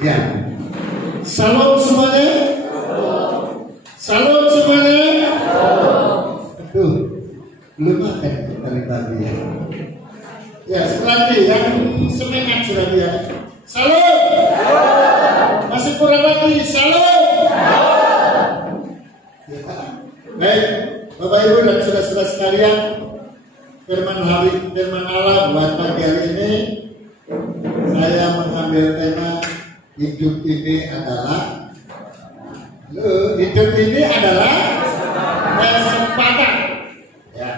Ya. Salam semuanya. Salam semuanya. Aduh, belum makan dari tadi ya. Ya, sekali yang semangat sudah ya. Salam. Masih kurang lagi. Salam. Ya. Baik, Bapak Ibu dan saudara-saudara sekalian, firman Allah buat pagi hari ini saya mengambil tema hidup ini adalah kesempatan. Ya.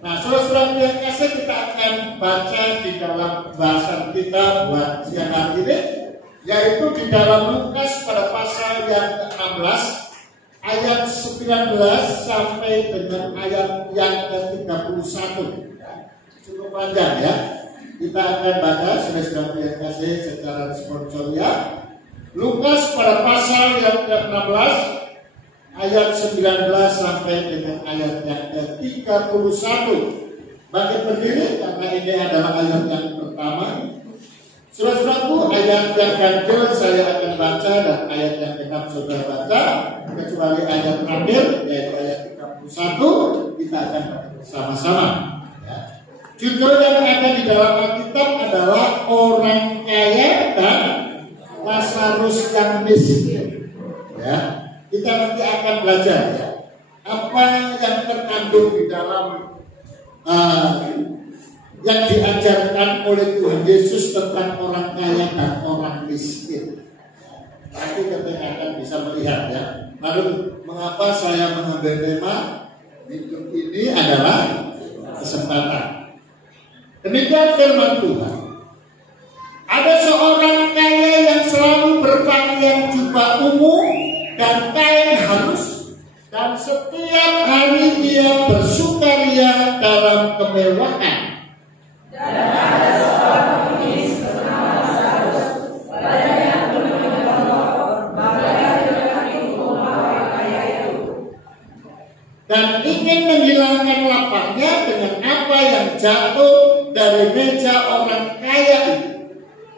Nah, saudara-saudara yang kasih, kita akan baca di dalam bahasan kita buat siang hari ini, yaitu di dalam Lukas pada pasal yang ke-16 ayat 19 sampai dengan ayat yang ke-31. Ya, cukup panjang ya. Kita akan baca saudara-saudara yang kasih secara responsoria. Lukas pada pasal yang ke-16 ayat 19 sampai dengan ayat yang ke-31. Bagi berdiri karena ini adalah ayat yang pertama. Saudara-saudaraku, ayat yang ganjil saya akan baca dan ayat yang genap saudara baca, kecuali ayat terakhir yaitu ayat 31 kita akan baca bersama-sama. Ya. Judul yang ada di dalam Alkitab adalah orang kaya dan Lazarus yang miskin. Ya, kita nanti akan belajar ya apa yang terkandung di dalam yang diajarkan oleh Tuhan Yesus tentang orang kaya dan orang miskin. Nanti kita akan bisa melihat ya. Lalu mengapa saya mengambil tema hidup ini adalah kesempatan. Demikian firman Tuhan. Ada seorang kaya yang selalu berpakaian jubah ungu dan kain halus, dan setiap hari dia bersukaria dalam kemewahan. Dan ada seorang pengemis bernama Lazarus, badannya penuh dengan kotor, badannya dengan itu orang kaya itu, dan ingin menghilangkan lapangnya dengan apa yang jatuh dari meja orang kaya itu.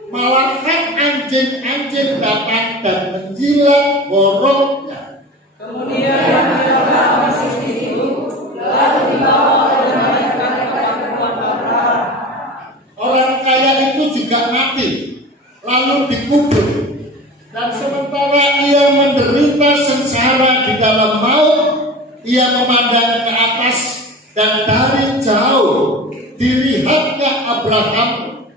Malahan anjing-anjing datang dan menjilat boroknya. Kemudian mereka masih di situ, lalu dibawa dan menaikkan kepada kedua para. Orang kaya itu juga mati, lalu dikubur. Dan sementara ia menderita sengsara di dalam maut, ia memandang ke atas dan dari jauh dilihatnya Abraham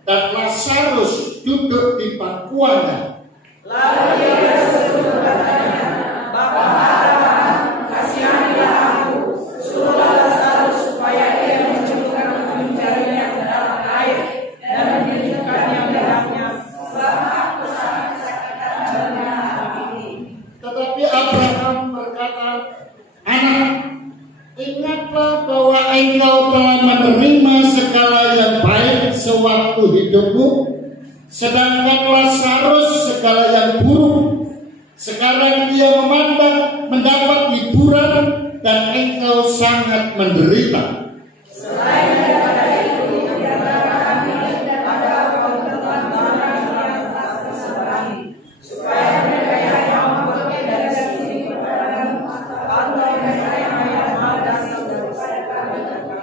dan Lazarus duduk di pangkuannya. Lalu dia berseru berkatanya, Bapa Abraham, kasihanilah aku, suruhlah Lazarus supaya ia mencelupkan ujung jarinya ke dalam air dan mendidihkannya merahnya, sebab aku sangat kesakitan dalam hati ini. Tetapi Abraham berkata, Anak, ingatlah bahwa engkau telah menerima segala yang baik sewaktu hidupmu, sedangkan Lazarus segala yang buruk. Sekarang dia mendapat hiburan dan engkau sangat menderita. Selain daripada itu, kami pada kaum teman-teman yang tak terseberangi, supaya mereka yang mau pergi dari sini kepadamu, atau mereka yang mau datang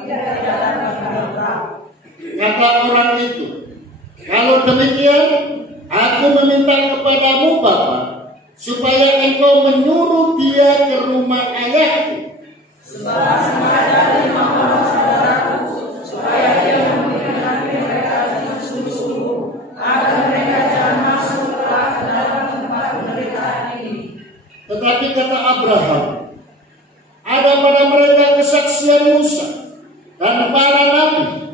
dari jalan yang terang. Kata orang itu, kalau demikian, aku meminta kepadamu Bapa, supaya engkau menyuruh dia ke rumah ayahku. Sebab ada 5 orang saudaraku, supaya dia memberikan mereka dengan sungguh-sungguh, agar mereka jangan masuk ke dalam tempat penderitaan ini. Tetapi kata Abraham, ada pada mereka kesaksian Musa dan para nabi.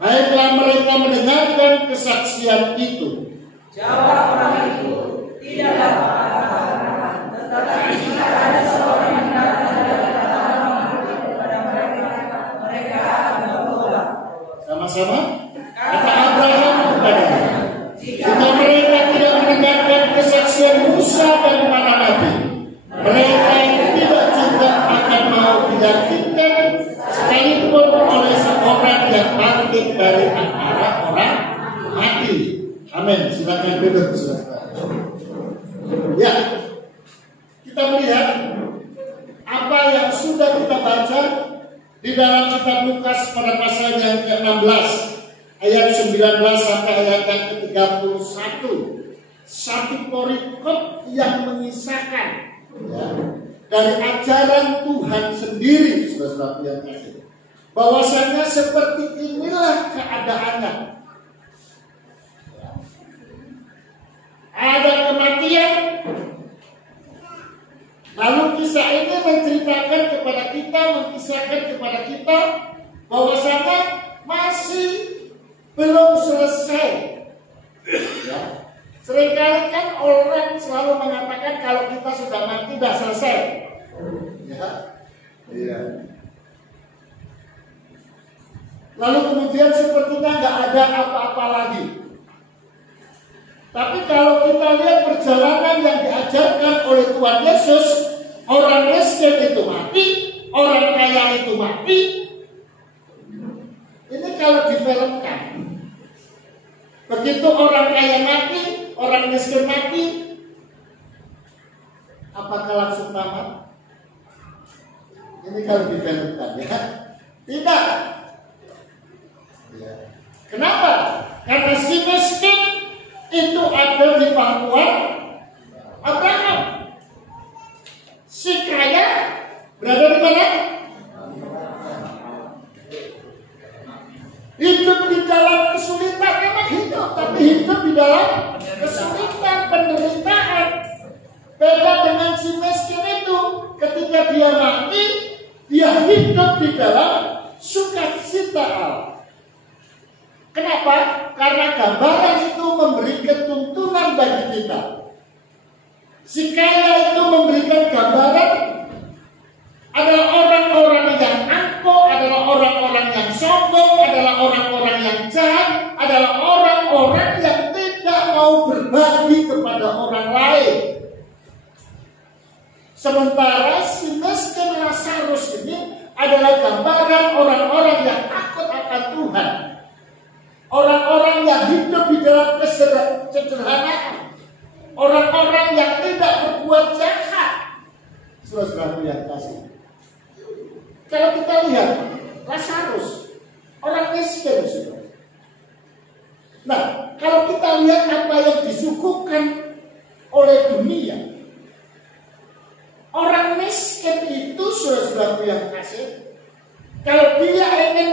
Baiklah mereka mendengarkan kesaksian itu. Jawab orang itu, tidak apa-apa, tetapi jika ada seorang yang datang dari dalam kepada mereka akan bertobat. Sama-sama. Kata Abraham kepadanya, jika mereka tidak mendengarkan kesaksian Musa dan para nabi, mereka tidak juga akan mau diyakinkan sekalipun oleh seorang yang bangkit dari antara orang mati. Amin. Silakan duduk. Ya, kita melihat apa yang sudah kita baca di dalam kitab Lukas pada pasal yang ke-16 ayat 19 sampai ayat yang ke-31. Satu perikop yang mengisahkan ya, dari ajaran Tuhan sendiri, saudara-saudara yang kasih, bahwasanya seperti inilah keadaannya. Ada kematian. Lalu kisah ini menceritakan kepada kita, mengisahkan kepada kita bahwasanya masih belum selesai. Ya. Seringkali kan orang selalu mengatakan kalau kita sudah mati sudah selesai. Ya. Iya. Lalu kemudian sepertinya nggak ada apa-apa lagi. Tapi kalau kita lihat perjalanan yang diajarkan oleh Tuhan Yesus, orang miskin itu mati, orang kaya itu mati. Ini kalau difilmkan. Begitu orang kaya mati, orang miskin mati, apakah langsung tamat? Ini kalau difilmkan, ya? Tidak. Ya. Kenapa? Karena si miskin itu ada di pangkuan Abraham. Si kaya berada di mana? Hidup di dalam kesulitan, memang hidup, tapi hidup di dalam kesulitan, penderitaan. Beda dengan si miskin itu, ketika dia mati, dia hidup di dalam sukacita Allah. Kenapa? Karena gambaran itu memberi ketuntunan bagi kita. Si kaya itu memberikan gambaran adalah orang-orang yang angkuh, adalah orang-orang yang sombong, adalah orang-orang yang jahat, adalah orang-orang yang tidak mau berbagi kepada orang lain. Sementara si miskin Lazarus ini adalah gambaran orang-orang yang takut akan Tuhan. Orang-orang yang hidup di dalam kesederhanaan, orang-orang yang tidak berbuat jahat. Saudara-saudara yang kasih, kalau kita lihat Lazarus, orang miskin, saudara. Nah, kalau kita lihat apa yang disuguhkan oleh dunia, orang miskin itu, saudara-saudara yang kasih, kalau dia ingin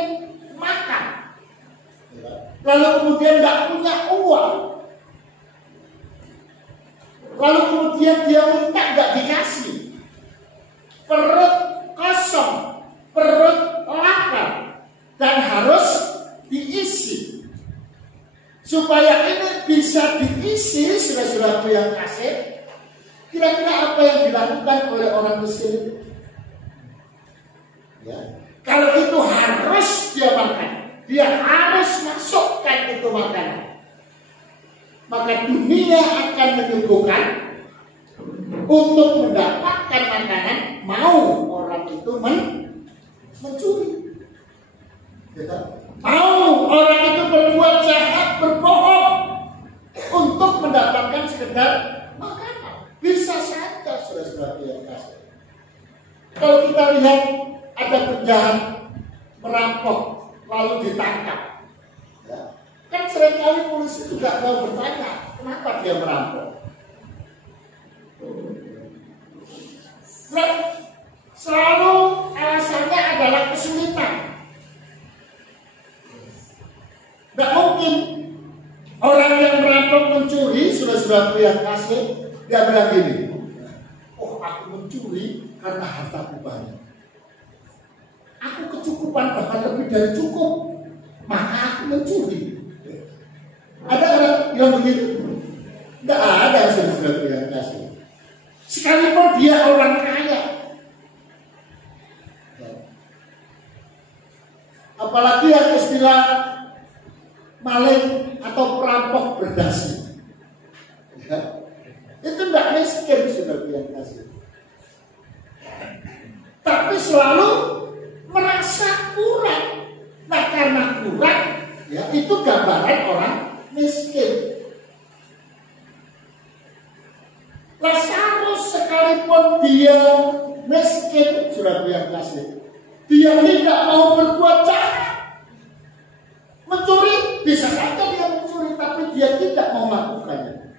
makan, lalu kemudian tidak punya uang, lalu kemudian dia minta tidak dikasih, perut kosong, perut lapar, dan harus diisi. Supaya ini bisa diisi, saudara-saudara yang kasih, kira-kira apa yang dilakukan oleh orang miskin? Ya. Kalau itu harus dia makan, dia harus masukkan itu makanan, maka dunia akan menyuguhkan untuk mendapatkan makanan, mau orang itu mencuri, mau orang itu berbuat jahat, berbohong untuk mendapatkan sekedar makanan. Bisa saja, saudara-saudara yang kasih. Kalau kita lihat ada penjahat merampok lalu ditangkap, ya. Kan seringkali polisi juga mau bertanya kenapa dia merampok. Selalu alasannya adalah kesulitan. Tidak mungkin orang yang merampok mencuri, saudara-saudara yang kasih, dia bilang gini, oh aku mencuri karena hartaku banyak, aku kecukupan bahkan lebih dari cukup, maka aku mencuri. Ada orang yang begitu? Tidak ada, saudara-saudara yang kasih. Sekalipun dia orang kaya, apalagi yang istilah maling atau perampok berdasi, ya. Itu tidak miskin, saudara yang kasih. Tapi selalu merasa kurang. Nah, karena kurang, ya itu gambaran orang miskin. walaupun dia miskin, saudara yang kasih, dia tidak mau berbuat jahat. Mencuri, bisa saja dia mencuri, tapi dia tidak mau melakukannya.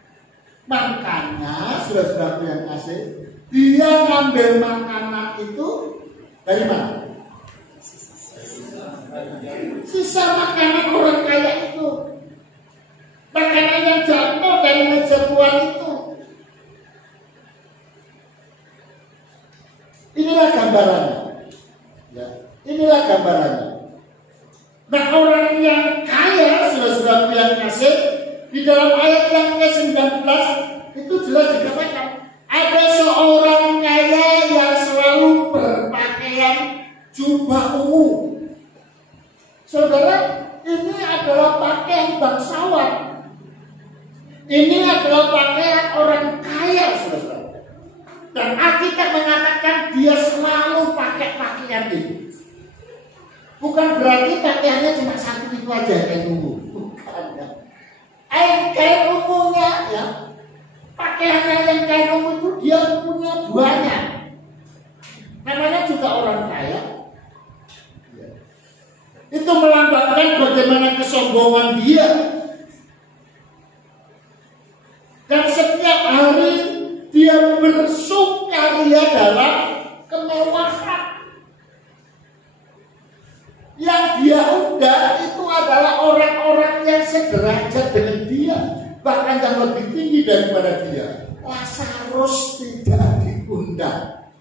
Makanya, saudara-saudara yang kasih, dia ngambil makanan itu dari mana? Sisa makanan orang kaya itu. Makanan yang jatuh dari meja tuan itu. Inilah gambarannya. Ya, inilah gambarannya. Nah, orang yang kaya, saudara-saudara yang kasih, di dalam ayat yang ke-19 itu jelas dikatakan ada seorang kaya yang selalu berpakaian jubah ungu. Saudara, ini adalah pakaian bangsawan. Ini adalah pakaian orang kaya, saudara. Dan Alkitab mengatakan dia selalu pakai pakaian itu. Bukan berarti pakaiannya cuma satu itu aja, kain ungu. Bukan. Ya. Kain ungunya, ya. Pakaiannya yang kain ungu itu dia punya banyak. Namanya juga orang kaya. Itu melambangkan bagaimana kesombongan dia. Dan setiap hari dia bersukaria dalam kemewahan. Yang dia undang itu adalah orang-orang yang sederajat dengan dia, bahkan yang lebih tinggi daripada dia. Lazarus tidak diundang.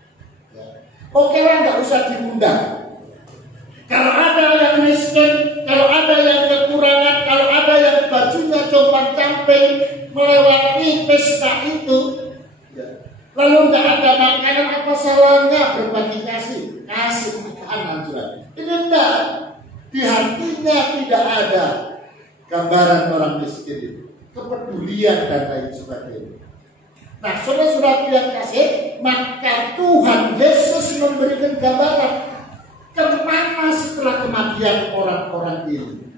Oke lah, nggak usah diundang. Kalau ada yang miskin, kalau ada yang kekurangan, kalau ada yang bajunya compang-camping melewati pesta itu, lalu nggak ada makanan, apa salahnya berbagi kasih makanan, saudara. Ini enggak, di hatinya tidak ada gambaran orang miskin itu, kepedulian dan lain sebagainya. Nah, saudara-saudara yang kasih, maka Tuhan Yesus memberikan gambaran kemana setelah kematian orang-orang ini.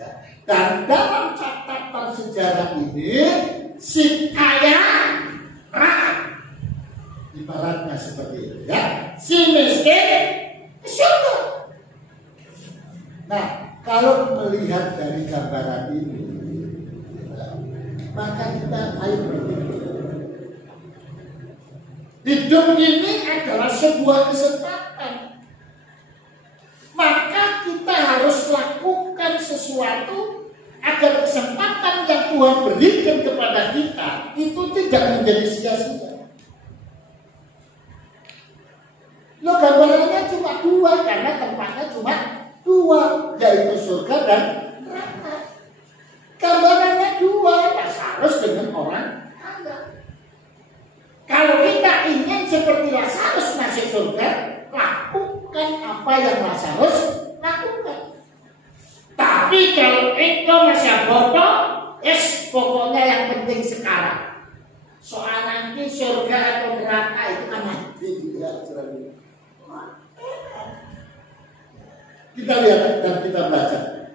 Ya. Dan dalam catatan sejarah ini, si kaya rakyat, ibaratnya seperti itu, ya. Si miskin ke surga. Nah, kalau melihat dari gambaran ini, maka kita ayo berpikir. Hidup ini adalah sebuah kesempatan. Maka kita harus lakukan sesuatu agar kesempatan yang Tuhan berikan kepada kita itu tidak menjadi sia-sia. Lo gambarannya cuma dua, karena tempatnya cuma dua, yaitu surga dan neraka. Gambarannya dua, Lazarus dengan orang kaya. Kalau kita ingin seperti Lazarus masuk surga, lakukan apa yang Lazarus lakukan. Tapi kalau engkau masih bodoh, pokoknya yang penting sekarang. Soal nanti surga atau neraka itu kan nanti. Kita lihat dan kita baca.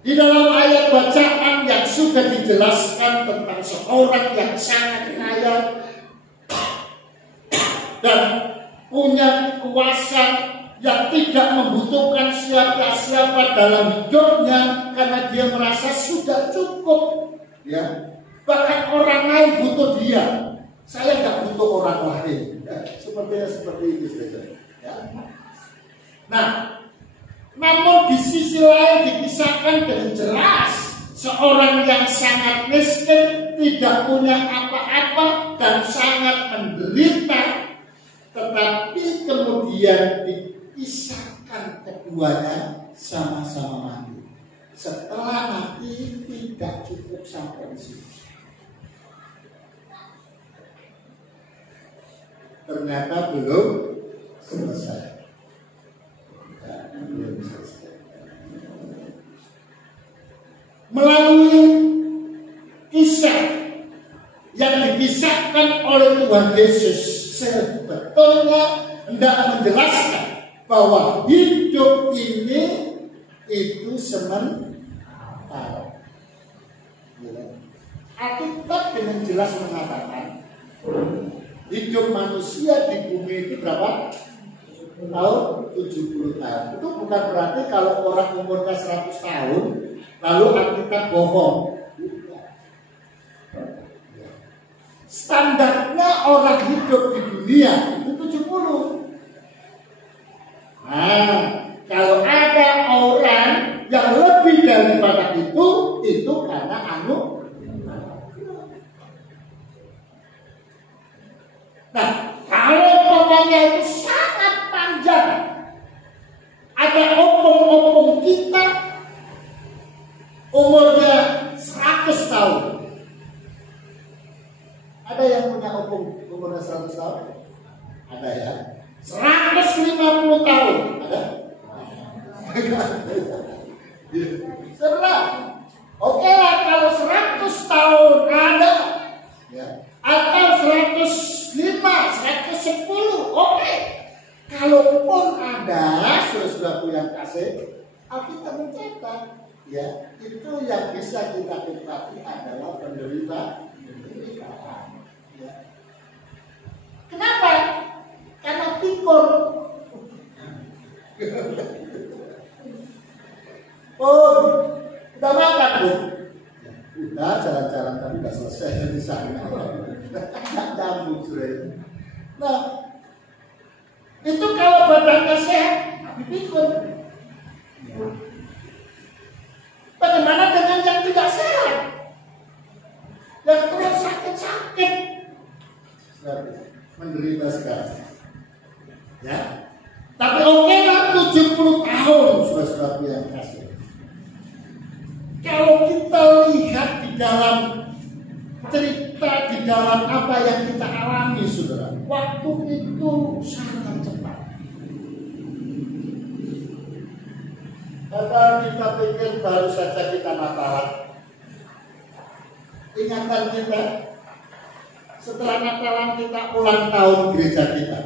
Di dalam ayat bacaan yang sudah dijelaskan tentang seorang yang sangat kaya dan punya kuasa yang tidak membutuhkan siapa-siapa dalam hidupnya karena dia merasa sudah cukup, ya. Bahkan orang lain butuh dia, saya nggak butuh orang lain, ya. Seperti itu saja, ya. Nah, namun di sisi lain dikisahkan dengan jelas seorang yang sangat miskin, tidak punya apa-apa dan sangat menderita, tetapi kemudian dipisahkan keduanya sama-sama mati. Setelah mati tidak cukup sampai di sini. Ternyata belum selesai. Melalui kisah yang dikisahkan oleh Tuhan Yesus, sebetulnya hendak menjelaskan bahwa hidup ini itu sementara. Alkitab dengan jelas mengatakan Hidup manusia di bumi itu berapa tahun? 70 tahun. Itu bukan berarti kalau orang umurnya 100 tahun lalu kita bohong. Standarnya orang hidup di dunia itu 70. Nah, kalau ada orang yang lebih daripada itu karena Nah, kalau namanya itu sangat panjang, ada opung-opung kita umurnya 100 tahun. Ada yang punya opung umurnya 100 tahun? Ada ya. 150 tahun ada? Serah. Oke lah kalau 100 tahun ada, ya. Atau 105, 110, oke. Kalaupun ada, saudara-saudaraku yang kasih, Alkitab mencatat, ya, itu yang bisa kita nikmati adalah penderitaan. Ya. Kenapa? Karena pikun. Oh, udah makan, Bu? Udah jalan-jalan tapi nggak selesai di sana. Nyambung sudah. Nah, itu kalau badannya sehat, tapi pikun. Bagaimana dengan yang tidak sehat? Yang terus sakit-sakit, menderita sekali. Ya, tapi oke lah 70 tahun saudara-saudara yang kasih. Kalau kita lihat di dalam cerita, di dalam apa yang kita alami, saudara, waktu itu sangat cepat. Kalau kita pikir baru saja kita Natalan, ingatan kita setelah Natalan kita ulang tahun gereja kita.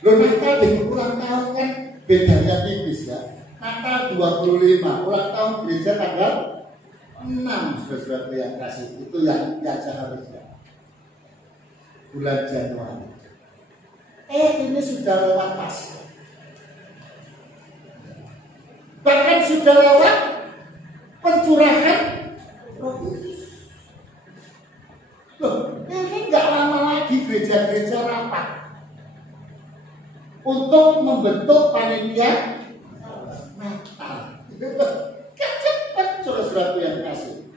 Loh, Natal dengan ulang tahun kan bedanya tipis ya. Natal 25, ulang tahun gereja tanggal 6, saudara-saudara yang kasih. Itu yang seharusnya bulan Januari. Ini sudah lewat pas. Bahkan sudah lewat pencurahan Roh Kudus. Loh, ini nggak lama lagi gereja-gereja rapat untuk membentuk panitia Natal. Kan cepat saudara-saudaraku yang kasih.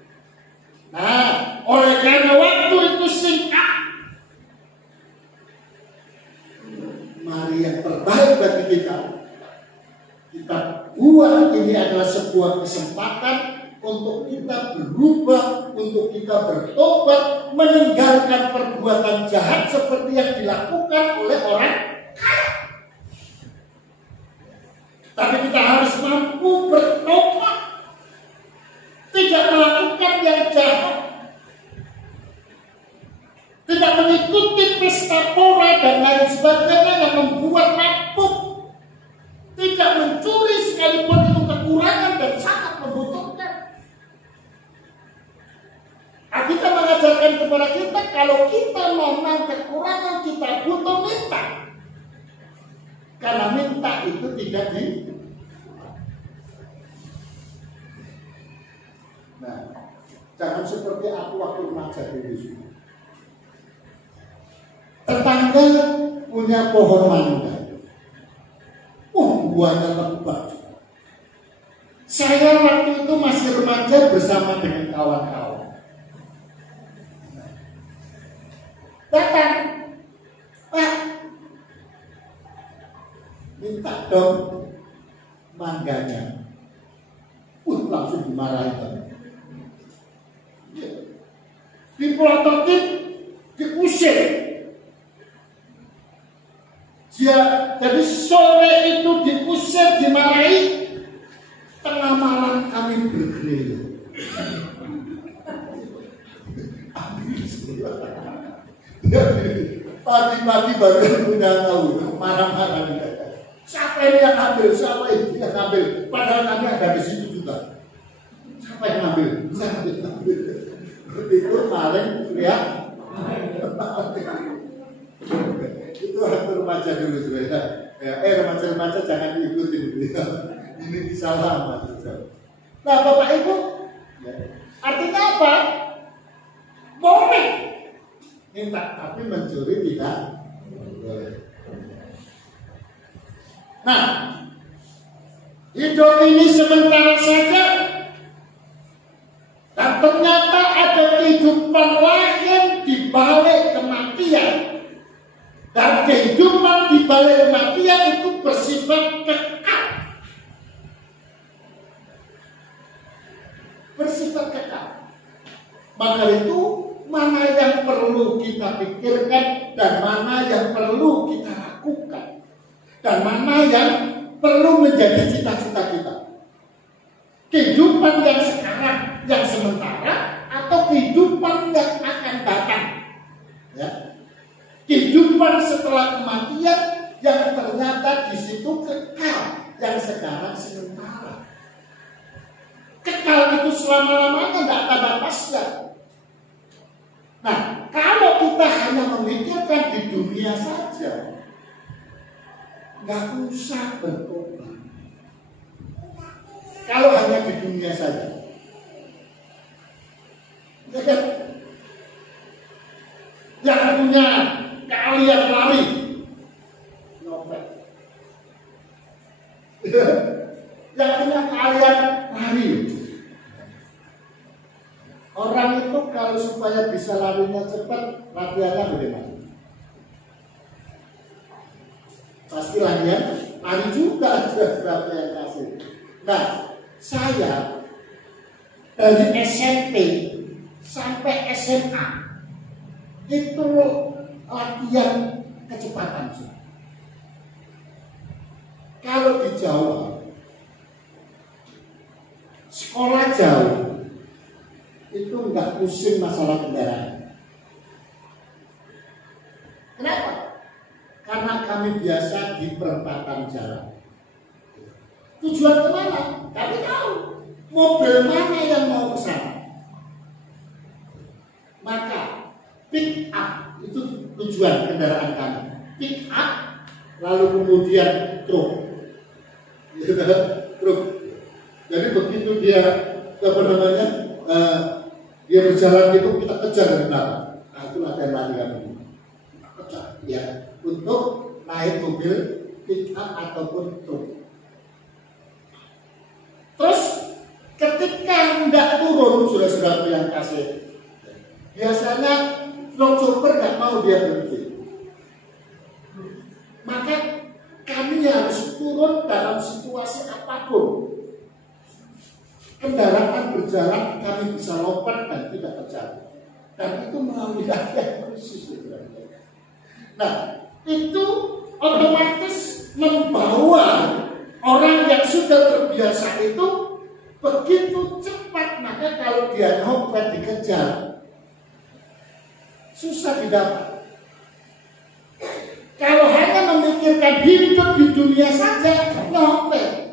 Nah, oleh karena waktu itu singkat, mari yang terbaik bagi kita buat ini adalah sebuah kesempatan untuk kita berubah, untuk kita bertobat, meninggalkan perbuatan jahat seperti yang dilakukan oleh orang kaya. Tapi kita harus mampu bertobat, tidak melakukan yang jahat, tidak mengikuti pesta pora dan lain sebagainya yang membuat mabuk, tidak mencuri sekalipun itu kekurangan dan sangat membutuhkan. Kita mengajarkan kepada kita kalau kita memang kekurangan kita butuh minta. Karena minta itu tidak Nah, jangan seperti aku waktu remaja dulu. Tetangga punya pohon mangga. Buahnya lebat. Saya waktu itu masih remaja bersama dengan kawan-kawan. Datang, Pak, minta dong mangganya. Langsung dimarahin. Dipelototin, diusir. Jadi sore itu diusir, dimarahi. Tengah malam kami bergerilya. Pagi-pagi baru punya tahu, marah-marah. Siapa ini yang ambil? Siapa ini yang ambil? Padahal kami ada di situ juga. Siapa yang ambil? Saya ambil. Itu maling lihat. remaja dulu ya. Remaja-remaja jangan diikutin gitu ya. Ini bisa lama. Nah, Bapak Ibu, artinya apa? Boleh minta, tapi mencuri tidak boleh. Nah, hidup ini sementara saja, dan ternyata ada kehidupan lain di balik kematian. Dan kehidupan di balik kematian itu bersifat kekal. Bersifat kekal. Maka itu mana yang perlu kita pikirkan dan mana yang perlu kita lakukan. Dan mana yang perlu menjadi cita-cita kita. Kehidupan yang sekarang, yang sementara, atau kehidupan yang akan datang. Ya. Kehidupan setelah kematian yang ternyata di situ kekal, yang sekarang sementara. Kekal itu selama-lamanya tidak ada batasnya. Nah, kalau kita hanya memikirkan di dunia saja, nggak usah bertobat. Kalau hanya di dunia saja, yang punya keahlian lari, nyopet. Yang punya keahlian lari. Orang itu kalau supaya bisa larinya cepat, latihannya bagaimana? Pasti lari juga berapa yang kasih. Nah, saya dari SMP sampai SMA itu latihan kecepatan. Kalau di Jawa, sekolah jauh itu nggak pusing masalah kendaraan. Kenapa? Karena kami biasa di perempatan jalan. Tujuan kemana? Kami tahu. Mobil mana yang mau ke sana. Maka pick up itu tujuan kendaraan kami. Pick up, lalu kemudian truk. Truk. Jadi begitu dia dia berjalan itu kita kejar dari belakang. Nah, itu latihan lari kami. Kita kejar ya untuk naik mobil pick up ataupun truk. Terus ketika hendak turun sudah yang kasih, biasanya truk super nggak mau dia berhenti. Maka kami harus turun dalam situasi apapun. Kendaraan berjalan, kami bisa lompat dan tidak terjatuh. Dan itu melalui latihan khusus. Nah, itu otomatis membawa orang yang sudah terbiasa itu begitu cepat. Maka kalau dia nyopet dikejar, susah didapat. Kalau hanya memikirkan hidup di dunia saja, nyopet.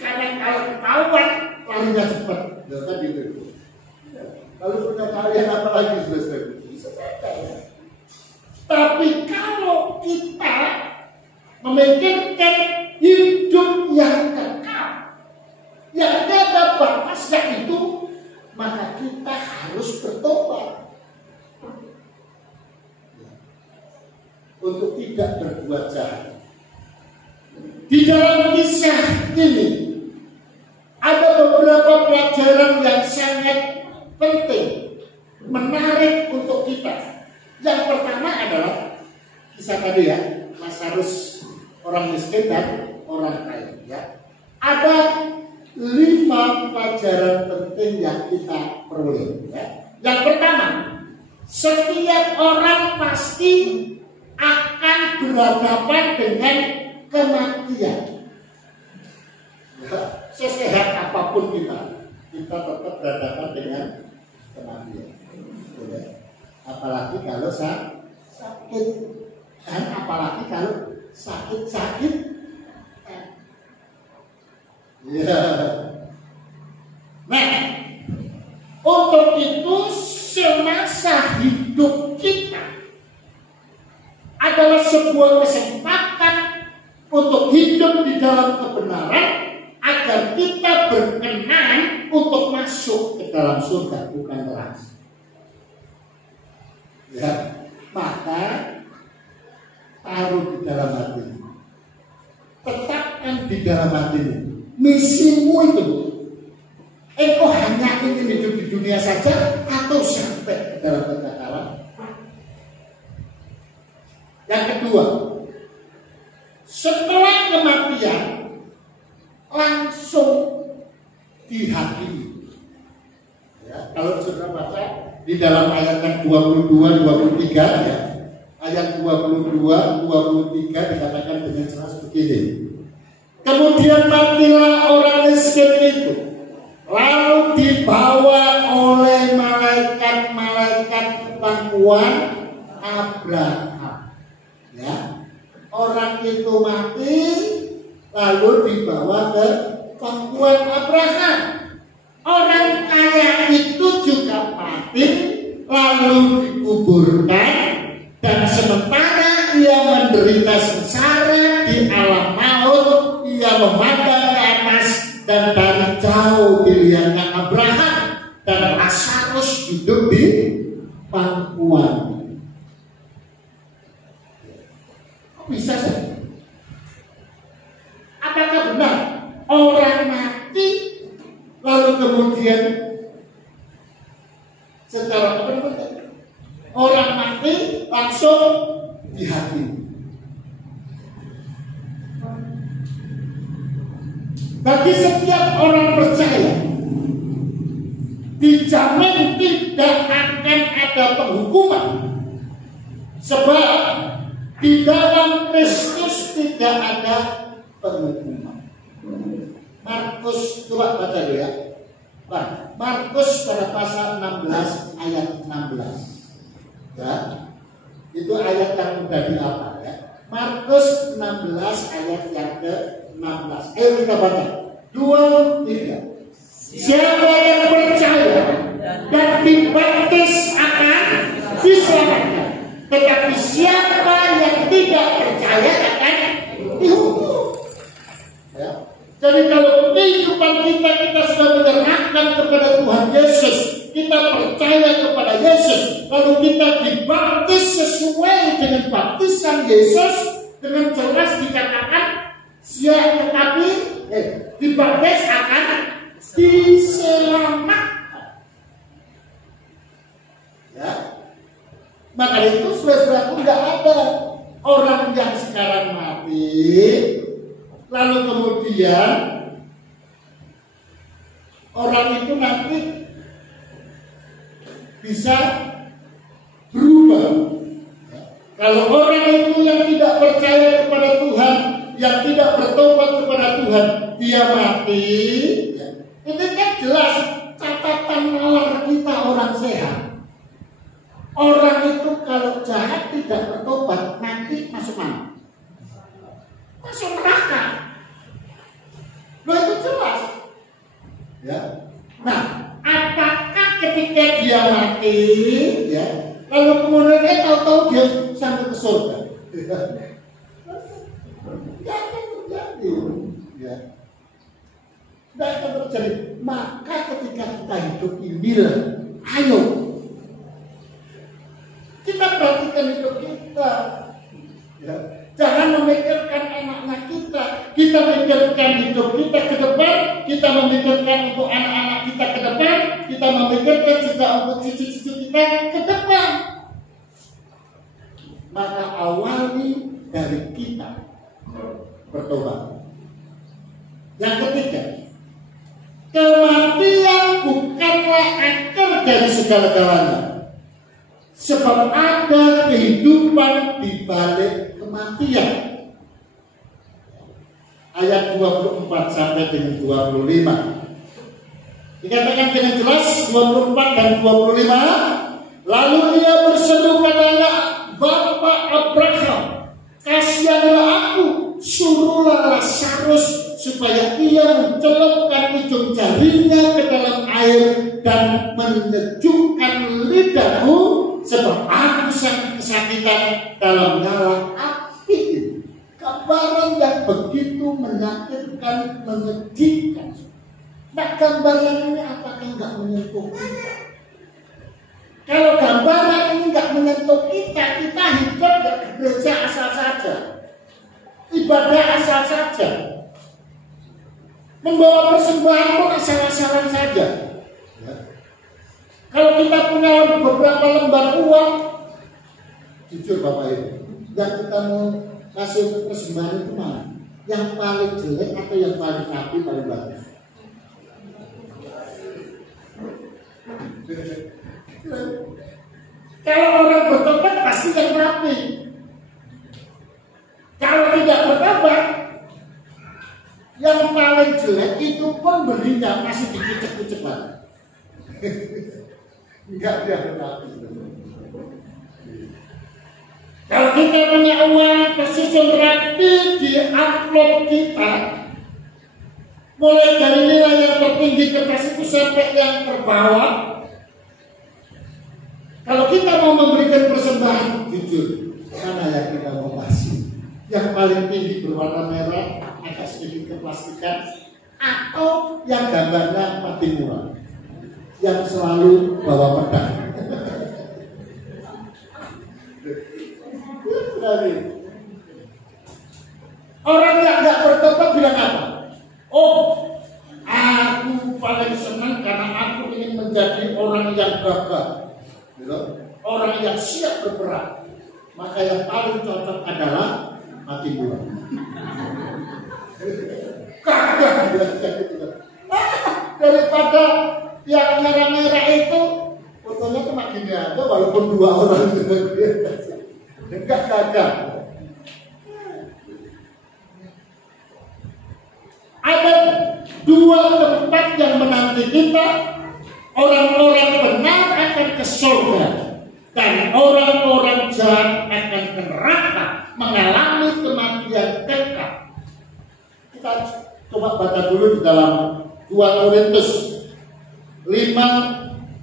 Karena kalau ketahuan larinya cepat, kan gitu. Lalu punya kalian apa lagi saudara? Bisa saja. Tapi kalau kita memikirkan hidup yang kekal, yang ada batasnya itu, maka kita harus bertobat untuk tidak berbuat jahat. Di dalam kisah ini ada beberapa pelajaran yang sangat penting, menarik untuk kita. Yang pertama adalah kisah tadi ya, Lazarus, orang miskin dan orang kaya. Ya. Ada 5 pelajaran penting yang kita peroleh. Ya. Yang pertama, setiap orang pasti akan berhadapan dengan kematian. Ya. Sesehat apapun kita tetap berhadapan dengan kematian. Apalagi kalau sakit, dan apalagi kalau sakit. Ya. Nah, untuk itu semasa hidup kita adalah sebuah sebuah kesempatan untuk hidup di dalam kebenaran agar kita berkenan untuk masuk ke dalam surga, bukan neraka. Ya, maka taruh di dalam hati, tetapkan di dalam hatimu misimu itu. Engkau hanya ingin hidup di dunia saja atau sampai ke dalam kekekalan? Yang kedua, setelah kematian langsung dihakimi. Ya, kalau sudah baca di dalam ayat yang 22-23 ya, ayat 22-23 dikatakan dengan jelas begini. Kemudian matilah orang miskin itu, lalu dibawa oleh malaikat-malaikat ke pangkuan Abraham. Ya, orang itu mati lalu dibawa ke pangkuan Abraham. Orang kaya itu juga mati lalu dikuburkan, dan sementara ia menderita sengsara di alam maut, ia memandang ke atas dan dari jauh dilihatnya Abraham dan Lazarus hidup di pangkuan. Kok bisa sih? Apakah benar orang mati lalu kemudian secara orang mati langsung dihakimi? Bagi setiap orang percaya dijamin tidak akan ada penghukuman, sebab di dalam Kristus tidak ada penghukuman. Markus, coba baca dulu ya. Markus pada pasal 16 ayat 16. Ya. Itu ayat yang mudah dihafal ya. Markus 16 ayat yang ke-16. Ayo kita baca. 2, 3. Siapa yang percaya dan dibaptis akan diselamatkan, tetapi siapa yang tidak percaya akan dihukum. Ya. Jadi kalau kehidupan kita sudah menyerahkan kepada Tuhan Yesus, kita percaya kepada Yesus, lalu kita dibaptis sesuai dengan baptisan Yesus, dengan jelas dikatakan siapa tetapi dibaptis akan diselamatkan. Ya. Maka itu saudara-saudaraku, tidak ada orang yang sekarang mati lalu kemudian orang itu nanti bisa berubah. Kalau orang itu yang tidak percaya kepada Tuhan, yang tidak bertobat kepada Tuhan, dia mati. Ini kan jelas catatan nalar kita orang sehat. Orang itu kalau jahat tidak bertobat, nanti masuk mana? Masuk neraka. Loh, itu jelas. Ya. Nah, apakah ketika dia mati, ya, lalu kemudian tahu-tahu dia sampai ke surga? Tidak akan terjadi. Ya. Tidak akan terjadi. Maka ketika kita hidup inilah, ayo kita perhatikan hidup kita. Ya. Jangan memikirkan anak-anak kita memikirkan hidup kita ke depan, kita memikirkan untuk anak-anak kita ke depan, kita memikirkan juga untuk cucu-cucu kita ke depan. Maka awali dari kita bertobat. Yang ketiga, kematian bukanlah akar dari segala-galanya, sebab ada kehidupan di balik kematian. Ayat 24 sampai dengan 25 dikatakan dengan jelas, 24 dan 25. Lalu dia berseru padanya, Bapa Abraham, kasihanlah aku, suruhlah Lazarus supaya ia mencelupkan ujung jarinya ke dalam air dan menyejukkan lidahku, sebab aku sangat kesakitan dalam nyala api. gambaran yang begitu menyakitkan, menyedihkan. Nah, gambaran ini apakah nggak menyentuh kita? Kalau gambaran ini nggak menyentuh kita, kita hidup di gereja asal saja, ibadah asal saja, membawa persembahan pun asal-asalan saja. Kalau kita punya beberapa lembar uang, jujur Bapak Ibu, yang kita mau kasih persembahan itu mana? Yang paling jelek atau yang paling rapi, paling bagus? Kalau orang bertobat pasti yang rapi. Kalau tidak bertobat, yang paling jelek itu pun berinya masih dikucek-kucek lagi. Enggak dia rapi. Kalau kita punya uang tersusun rapi di amplop kita, mulai dari nilai yang tertinggi kertas itu sampai yang terbawah. Kalau kita mau memberikan persembahan, jujur, mana yang kita mau kasih? Yang paling tinggi berwarna merah, agak sedikit keplastikan, atau yang gambarnya mati murah, yang selalu bawa pedang. Orang yang nggak bertobat bilang apa? Oh, aku paling senang karena aku ingin menjadi orang yang gagah. Orang yang siap berperang, maka yang paling cocok adalah mati murah. Kagak daripada yang merah-merah itu, fotonya cuma gini aja, walaupun 2 orang enggak kagak. Ada 2 tempat yang menanti kita. Orang-orang benar akan ke surga dan orang-orang jahat akan ke neraka mengalami kematian kekal. Kita coba baca dulu di dalam 2 Korintus 5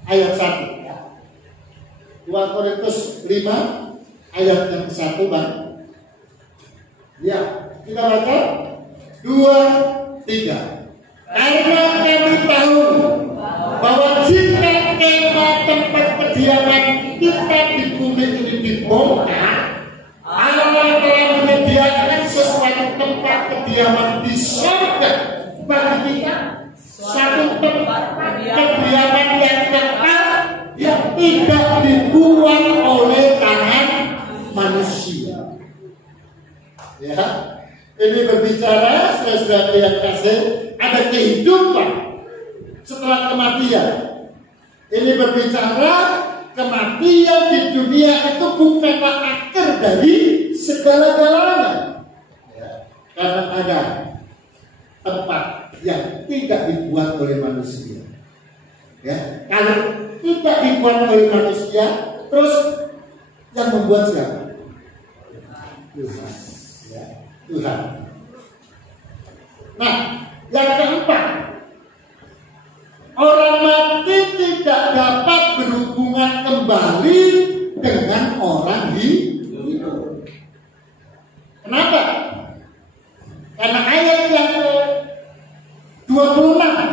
ayat 1. 2 Korintus 5 ayat yang ke-1, Bang. Ya, kita baca 2, 3. Karena kami tahu bahwa jika kemah tempat kediaman kita di bumi ini dibongkar, Allah telah menyediakan sesuatu tempat kediaman di surga bagi kita, satu tempat kediaman yang kekal yang tidak dibuang oleh tangan manusia. Ya, ini berbicara, saudara yang kasih, ada kehidupan setelah kematian. Ini berbicara kematian di dunia itu bukanlah akhir dari segala-galanya, ya, karena ada tempat yang tidak dibuat oleh manusia. Ya, kalau tidak dibuat oleh manusia, terus yang membuat siapa? Tuhan. Ya, Tuhan. Nah, yang keempat, orang mati tidak dapat berhubungan kembali dengan orang hidup. Kenapa? Karena ayat yang 26,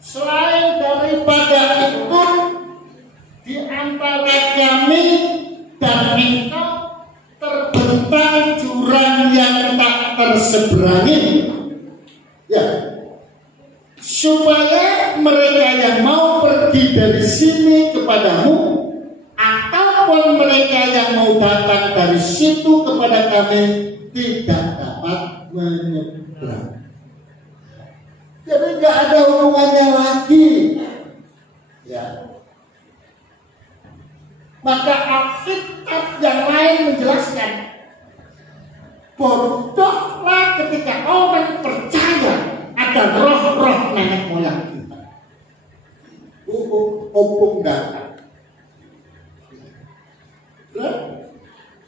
selain daripada itu di antara kami dan engkau terbentang jurang yang tak terseberangi, ya, supaya mereka yang mau pergi dari sini kepadamu ataupun mereka yang mau datang dari situ kepada kami tidak dapat menyeberang. Jadi nggak ada hubungannya lagi, ya. Maka Alkitab yang lain menjelaskan, bodohlah ketika orang percaya ada roh-roh nenek moyang kita. Opung datang.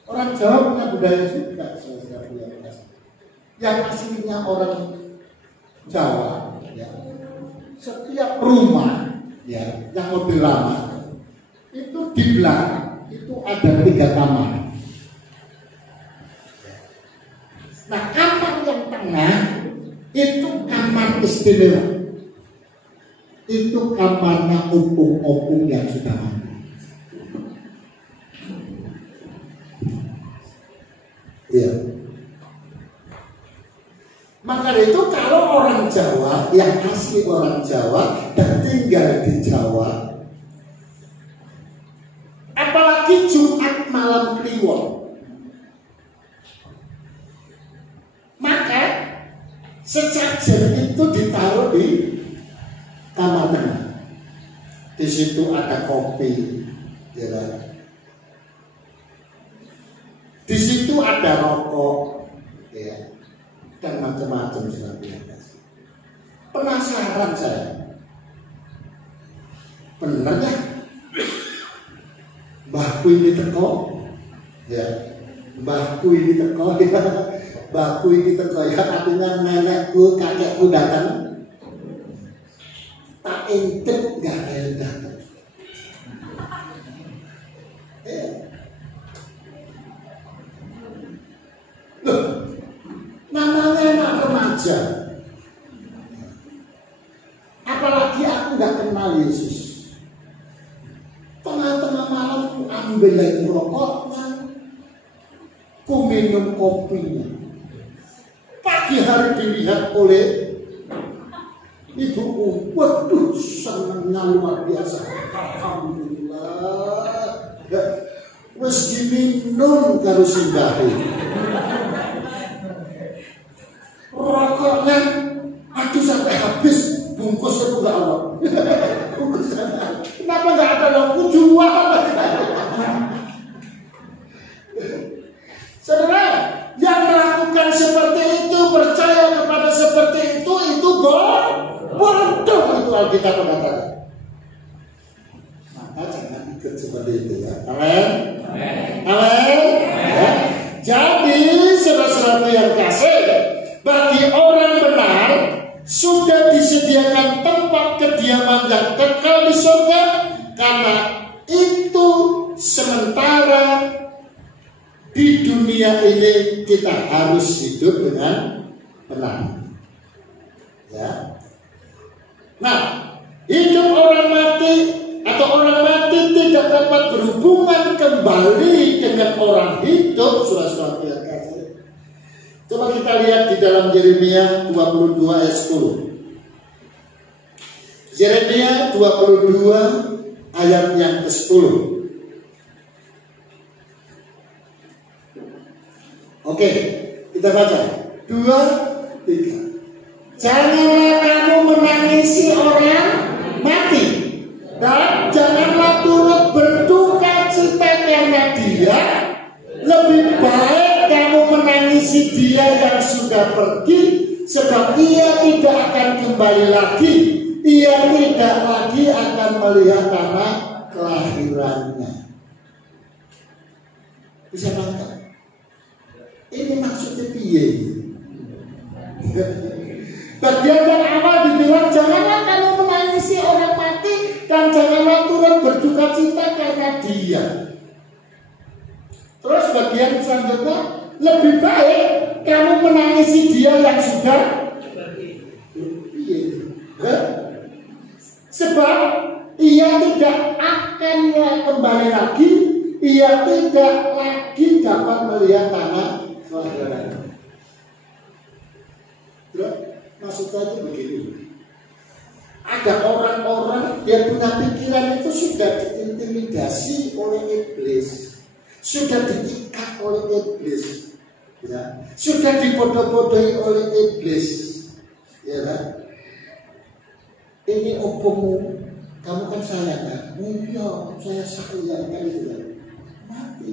Orang Jawa punya budaya juga, yang aslinya orang Jawa, ya. Setiap rumah, ya, yang mobil lama itu di belakang itu ada 3 kamar. Itu kamar istimewa. Itu kamarnya opung-opung yang sudah mati. Iya. Maka itu kalau orang Jawa yang asli orang Jawa dan tinggal di Jawa, apalagi Jumat malam Kliwon, maka sesajen itu ditaruh di kamar tengah. Di situ ada kopi, ya. Di situ ada rokok, ya, dan macam-macam sebagainya. Penasaran saya, bener ya? Mbahku ini teko, ya, mbahku ini teko, ya, mbahku ini teko, ya, artinya nenekku, kakekku datang, tak intip nggak ada yang datang. Loh, namanya anak remaja, apalagi aku nggak kenal Yesus. Tengah-tengah malam ku ambil lagi rokoknya, ku minum kopinya. Pagi hari dilihat oleh ibuku, waduh senangnya luar biasa. Alhamdulillah, wes diminum karo simbahe. Rokoknya, aduh sampai habis, bungkus itu gak ada. Kenapa gak ada laku jual? Saudara, yang melakukan seperti itu, percaya kepada seperti itu bodoh, itu Alkitab mengatakan. Maka jangan ikut seperti itu ya. Amin. Amin. Ya. Jadi saudara-saudara yang kasih, bagi orang benar sudah disediakan tempat kediaman yang kekal di surga, karena itu sementara di dunia ini kita harus hidup dengan benar. Ya. Nah, hidup orang mati atau orang mati tidak dapat berhubungan kembali dengan orang hidup, saudara-saudara yang kasih. Coba kita lihat di dalam Yeremia 22 ayat 10. Yeremia 22 ayat yang ke-10. Oke, kita baca. 2, 3. Janganlah kamu menangisi orang mati, dan janganlah turut berduka cita karena dia. Lebih baik kamu menangisi dia yang sudah pergi, sebab ia tidak akan kembali lagi. Ia tidak lagi akan melihat tanah kelahirannya. Bisa nangkap? Ini maksudnya piye? Bagian yang awal dibilang janganlah kamu menangisi orang mati, dan janganlah turut berduka cita karena dia. Terus bagian selanjutnya, lebih baik kamu menangisi dia yang sudah pergi. Sebab ia tidak akan kembali lagi, ia tidak lagi dapat melihat tanah kelahiran. Maksudnya itu begini. Ada orang-orang yang punya pikiran itu sudah diintimidasi oleh iblis, sudah diikat oleh iblis, ya, sudah dibodoh-bodohi oleh iblis, ya kan? Ini opomu, kamu kan saya kan? Iya, saya kan itu kan? Mati.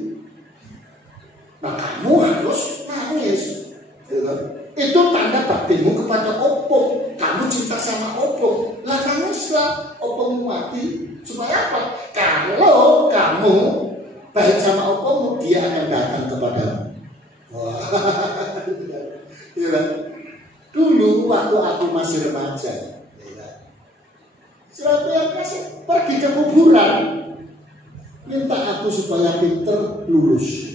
Nah kamu harus nangis, ya kan? Itu tanda baktimu kepada opung. Kamu cinta sama opung, lah nangislah opungmu mati. Supaya apa? Kalau kamu baik sama opungmu, dia akan datang kepadamu. Wah, ya kan? Dulu waktu aku masih remaja, suatu yang kasih pergi ke kuburan, minta aku supaya pinter lulus.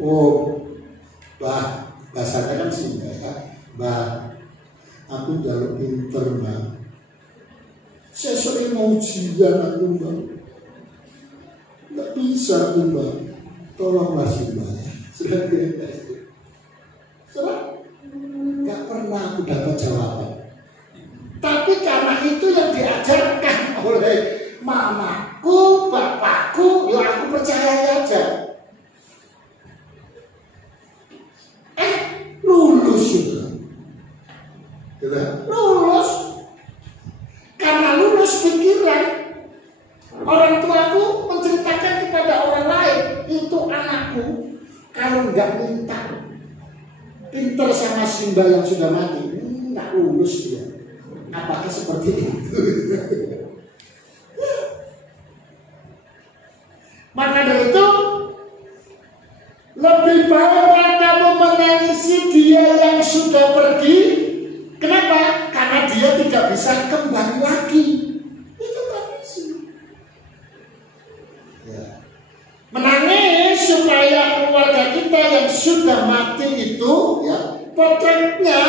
Oh, Bahasanya kan singkat ya. Mbak, aku jaluk pinter Mbak. Saya sering mau ujian aku Mbak. Nggak bisa aku Mbak. Tolonglah sih Mbak. Sudah biasa. Sudah. Nggak pernah aku dapat jawaban. Tapi karena itu yang diajarkan oleh mamaku, bapakku, ya aku percaya aja. Lulus juga. Gitu? Lulus. Karena lulus pikiran. Orang tuaku menceritakan kepada orang lain, itu anakku kalau nggak minta pinter sama Simba yang sudah mati, nggak lulus dia. Apakah seperti itu? Maka dari itu lebih baik kamu menangisi dia yang sudah pergi. Kenapa? Karena dia tidak bisa kembali lagi. Itu tangisi. Ya. Menangis supaya keluarga kita yang sudah mati itu, ya, potretnya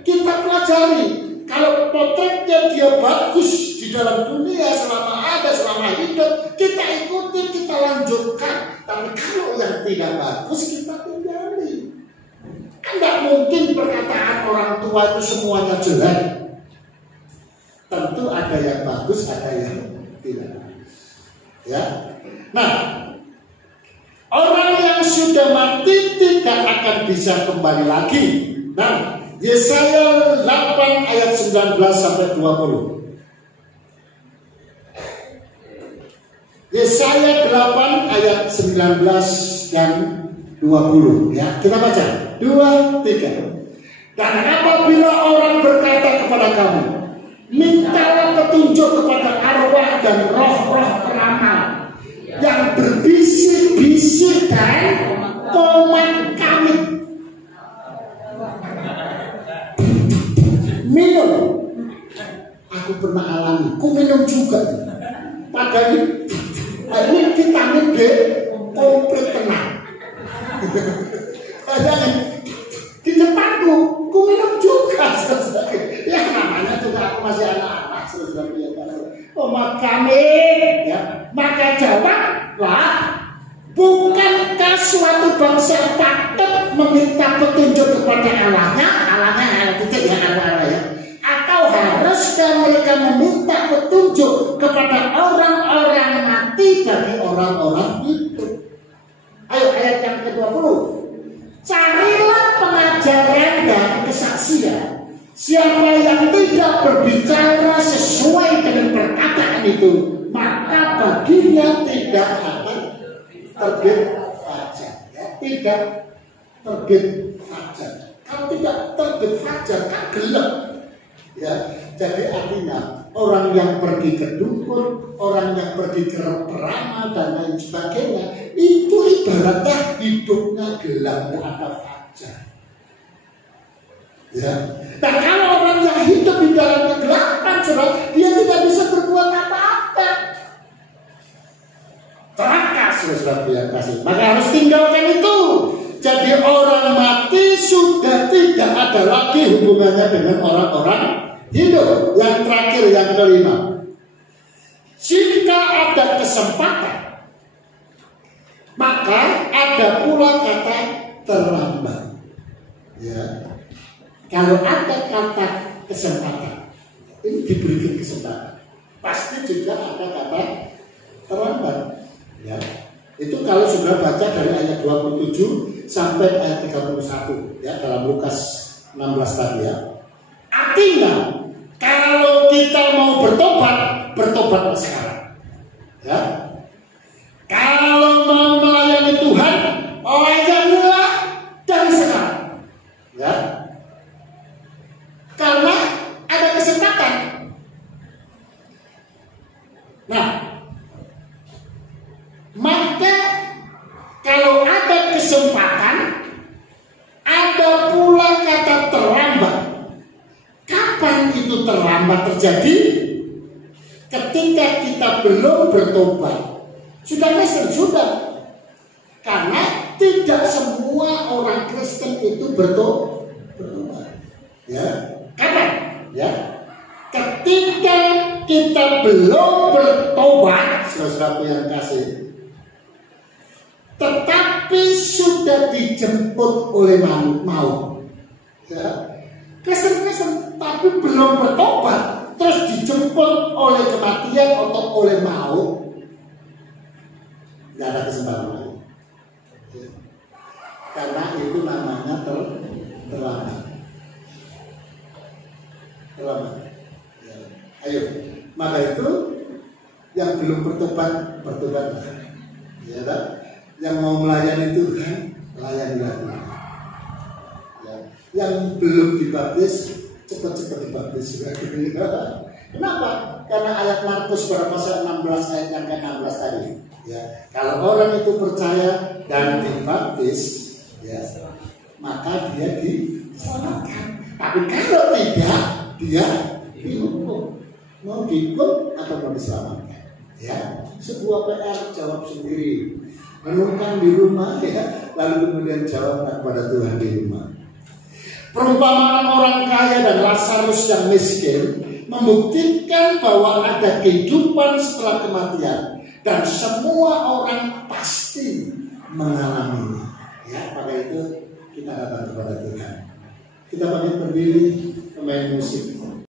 kita pelajari. Kalau potretnya dia bagus di dalam dunia selama ada, selama hidup, kita ikuti, kita lanjutkan. Tapi kalau yang tidak bagus, kita tinggali. Kan tidak mungkin perkataan orang tua itu semuanya jelek. Tentu ada yang bagus, ada yang tidak bagus. Ya. Nah, orang yang sudah mati tidak akan bisa kembali lagi. Nah, Yesaya 8 ayat 19 sampai 20. Yesaya 8 ayat 19 dan 20. Ya, kita baca. 2, 3. Dan apabila orang berkata kepada kamu, mintalah petunjuk kepada arwah dan roh-roh peramal yang berbisik-bisik dan komat kami. Minum. Aku pernah alami. Ku minum juga. Padahal ini vitamin D komplit tenang. Di depanku, ku minum juga. Ya namanya juga aku masih anak-anak. Oh kami, ya. Maka jawablah, bukankah suatu bangsa patut meminta petunjuk kepada Allahnya? Allahnya titik ya, Allah ya. Atau haruskah mereka meminta petunjuk kepada orang-orang mati dari orang-orang hidup? Ayo ayat yang ke-20. Carilah pengajaran dan kesaksian. Siapa yang tidak berbicara sesuai dengan perkataan itu, maka baginya tidak akan terbit fajar. Ya, tidak terbit fajar. Kalau tidak terbit fajar kan gelap. Ya, jadi artinya orang yang pergi ke dukun, orang yang pergi ke peramal dan lain sebagainya, itu ibaratnya hidupnya gelap, tidak ada fajar. Ya. Nah kalau orang yang hidup di dalam kegelapan, dia tidak bisa berbuat apa-apa. Celaka, saudara yang kasih. Maka harus tinggalkan itu. Jadi orang mati sudah tidak ada lagi hubungannya dengan orang-orang hidup. Yang terakhir, yang kelima. Jika ada kesempatan, maka ada pula kata terlambat. Ya. Kalau ada kata kesempatan, ini diberikan kesempatan, pasti juga ada kata terlambat. Ya. Itu kalau sudah baca dari ayat 27 sampai ayat 31 ya, dalam Lukas 16 tadi ya. Artinya kalau kita mau bertobat, bertobat sekarang. Ya. Kalau mau melayani Tuhan, layanilah dari sekarang. Ya. Karena ada kesempatan. Nah, maka kalau ada kesempatan, ada pula kata terlambat. Kapan itu terlambat terjadi? Ketika kita belum bertobat. Sudah Kristen? Sudah. Karena tidak semua orang Kristen itu bertobat. Ya, kapan? Ya, ketika kita belum bertobat, saudaraku yang kasih, tetapi sudah dijemput oleh maut. Ya, Kristen tapi belum bertobat, terus dijemput oleh kematian atau oleh maut, nggak ada kesempatan lagi. Ya. Karena itu namanya terlambat. Ya. Ayo, maka itu yang belum bertobat, bertobatlah. Ya, kan? Yang mau melayani Tuhan, layanilah Tuhan. Ya. Yang belum dibaptis, cepat-cepat dibaptis. Kenapa? Karena ayat Markus pasal 16 ayat yang ke-16 tadi. Ya, kalau orang itu percaya dan dibaptis, ya, maka dia diselamatkan. Tapi kalau tidak, dia dihukum. Mau dihukum atau mau diselamatkan? Ya, sebuah PR, jawab sendiri. Renungkan di rumah, ya, lalu kemudian jawab kepada Tuhan di rumah. Perumpamaan orang kaya dan Lazarus yang miskin membuktikan bahwa ada kehidupan setelah kematian dan semua orang pasti mengalaminya. Ya, pada itu kita datang kepada Tuhan. Kita bangkit berdiri, pemain musik.